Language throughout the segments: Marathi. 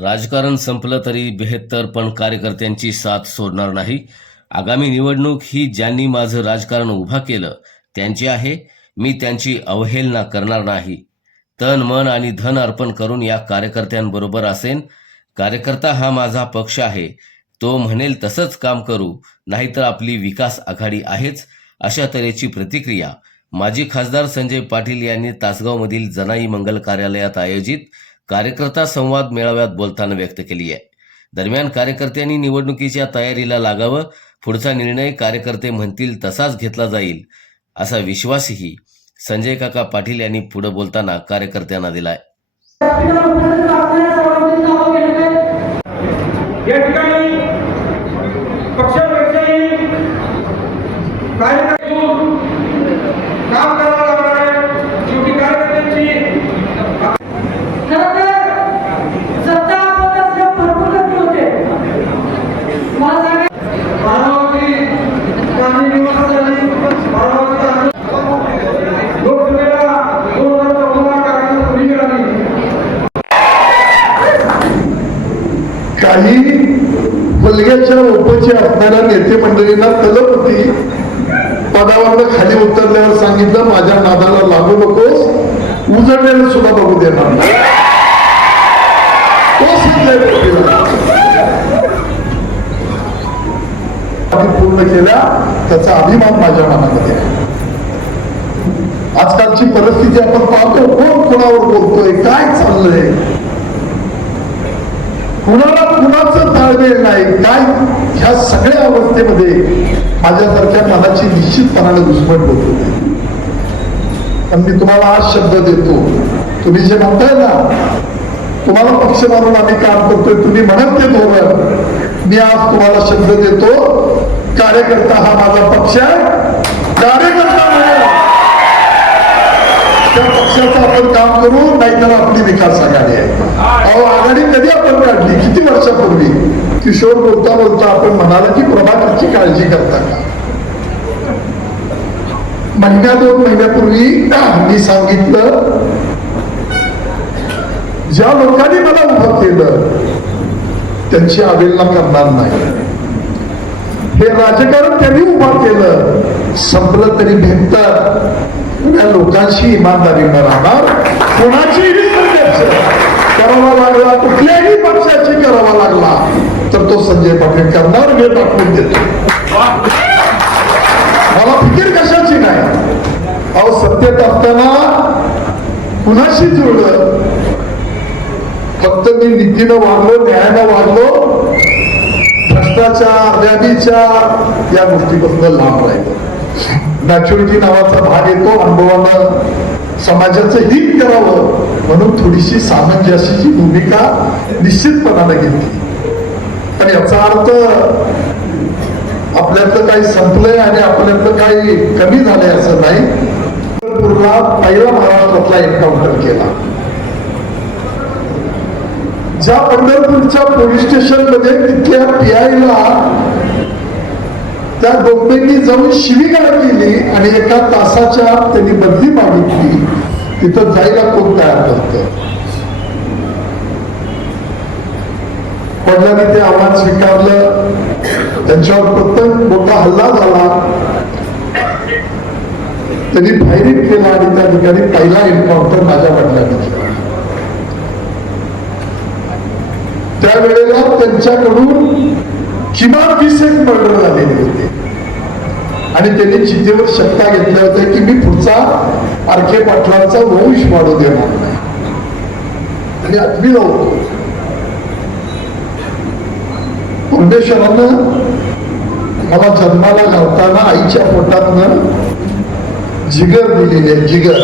राजकारण संपलं तरी बेहत्तर पण कार्यकर्त्यांची साथ सोडणार नाही. आगामी निवडणूक ही ज्यांनी माझं राजकारण उभा केलं त्यांची आहे. मी त्यांची अवहेलना करणार नाही. तन मन आणि धन अर्पण करून या कार्यकर्त्यांबरोबर असेन. कार्यकर्ता हा माझा पक्ष आहे. तो म्हणेल तसंच काम करू नाहीतर आपली विकास आघाडी आहेच अशा तऱ्हेची प्रतिक्रिया माजी खासदार संजय पाटील यांनी तासगावमधील जनाई मंगल कार्यालयात आयोजित कार्यकर्ता संवाद मेळाव्यात बोलताना व्यक्त केली आहे. दरम्यान कार्यकर्त्यांनी निवडणुकीच्या तयारीला लागावं पुढचा निर्णय कार्यकर्ते म्हणतील तसाच घेतला जाईल असा विश्वासही संजय काका पाटील यांनी पुढे बोलताना कार्यकर्त्यांना दिलाय या ठिकाणी पक्षापेक्षाही कार्यकर्ते काम करावं लागणार आहे शेवटी कार्यकर्त्यांची खरं तर सत्ता पदार्थ भरपूर गर्दी होते मला सांगा बारामती गांधी निवास झाली बारामती लोकसभेला दोन हजार चौदा कार्यक्रम पुढे मिळाली काही मुलग्याच्या उपचे असणाऱ्या नेते मंडळींना तलप होती पदावर खाली उतरल्यावर सांगितलं माझ्या नादाला लागू नकोस उजळलेलं सुद्धा बघू देणार नाही. तो पूर्ण केल्या त्याचा अभिमान माझ्या मनामध्ये आहे. आजकालची परिस्थिती आपण पाहतो कोण कोणावर बोलतोय काय चाललंय? कुणाला कुणाचं ताळमेळ नाही काय? ह्या सगळ्या अवस्थेमध्ये माझ्यासारख्या मनाची निश्चितपणाने घुसमट होत होती. पण मी तुम्हाला आज शब्द देतो. तुम्ही जे म्हणताय ना तुम्हाला पक्ष मारून आम्ही काम करतोय तुम्ही म्हणत ते धोरण. मी आज तुम्हाला शब्द देतो कार्यकर्ता हा माझा पक्ष आहे. कार्यकर्ता त्या पक्षाचं आपण काम करू नाहीतर आपली विकास आघाडी आहे. अहो आघाडी कधी आपण काढली? किती वर्षापूर्वी? किशोर बोलता बोलता आपण म्हणाला की प्रभाकरची काळजी करता का? महिन्या दोन महिन्यापूर्वी मी सांगितलं ज्या लोकांनी मला उभं केलं त्यांची अवेलना करणार नाही. हे राजकारण त्यांनी उभं केलं. संपलं तरी भेटत. लोकांशी इमानदारी न राहणार. कोणाचीही करावा लागला कुठल्याही पक्षाची करावा लागला तर तो संजय पाटील करणार मी टाकून देतो. मला फिकीर कशाची नाही? अहो सत्तेत असताना कुणाशी जुळलं? फक्त मी नीतीनं वागलो न्यायानं वागलो भ्रष्टाचार व्याधीचार या गोष्टीपासून लांब राहिलो. मॅच्युरिटी नावाचा भाग येतो अनुभवानं समाजाचं हित करावं म्हणून थोडीशी सामंजस्याची भूमिका निश्चितपणाने घेतली. पण याचा अर्थ आपल्यातलं काही संपलंय आणि आपल्यातलं काही कमी झालंय असं नाही. पंढरपूरला पहिला महाराष्ट्रातला एन्काउंटर केला. ज्या पंढरपूरच्या पोलीस स्टेशनमध्ये तिथल्या पीआयला त्या दोघांनी जाऊन शिवीगाळ केली आणि एका तासाच्या त्यांनी बदली मागितली. तिथं जायला कोण तयार करत? वडिलांनी ते आव्हान स्वीकारलं. त्यांच्यावर प्रत्येक मोठा हल्ला झाला. त्यांनी फायरिंग केला आणि त्या ठिकाणी पहिला एन्काउंटर माझ्या वडिलांनी केला. त्यावेळेला त्यांच्याकडून किमान वीस एक मर्डर झालेले होते. आणि त्यांनी चितेवर शक्ता घेतल्या होत्या की मी पुढचा आरखे पाटलांचा वंश वाढू देणार नाही. आणि आठवी होतो. उर्मेश्वरानं मला जन्माला घालताना आईच्या पोटातनं जिगर दिलेली आहे जिगर.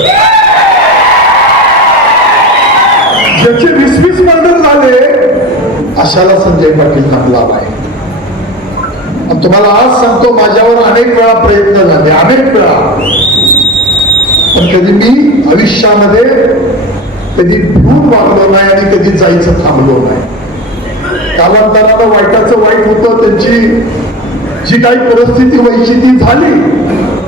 ज्याचे वीस वीस मर्डर झाले अशाला संजय पाटील नमला आहे. तुम्हाला आज सांगतो माझ्यावर अनेक वेळा प्रयत्न झाले अनेक वेळा. पण कधी मी आयुष्यामध्ये कधी भिवून वागलो नाही आणि कधी जायचं थांबलो नाही. कालांतरानं वाईटाचं वाईट होतं त्यांची जी काही परिस्थिती व्हायची ती झाली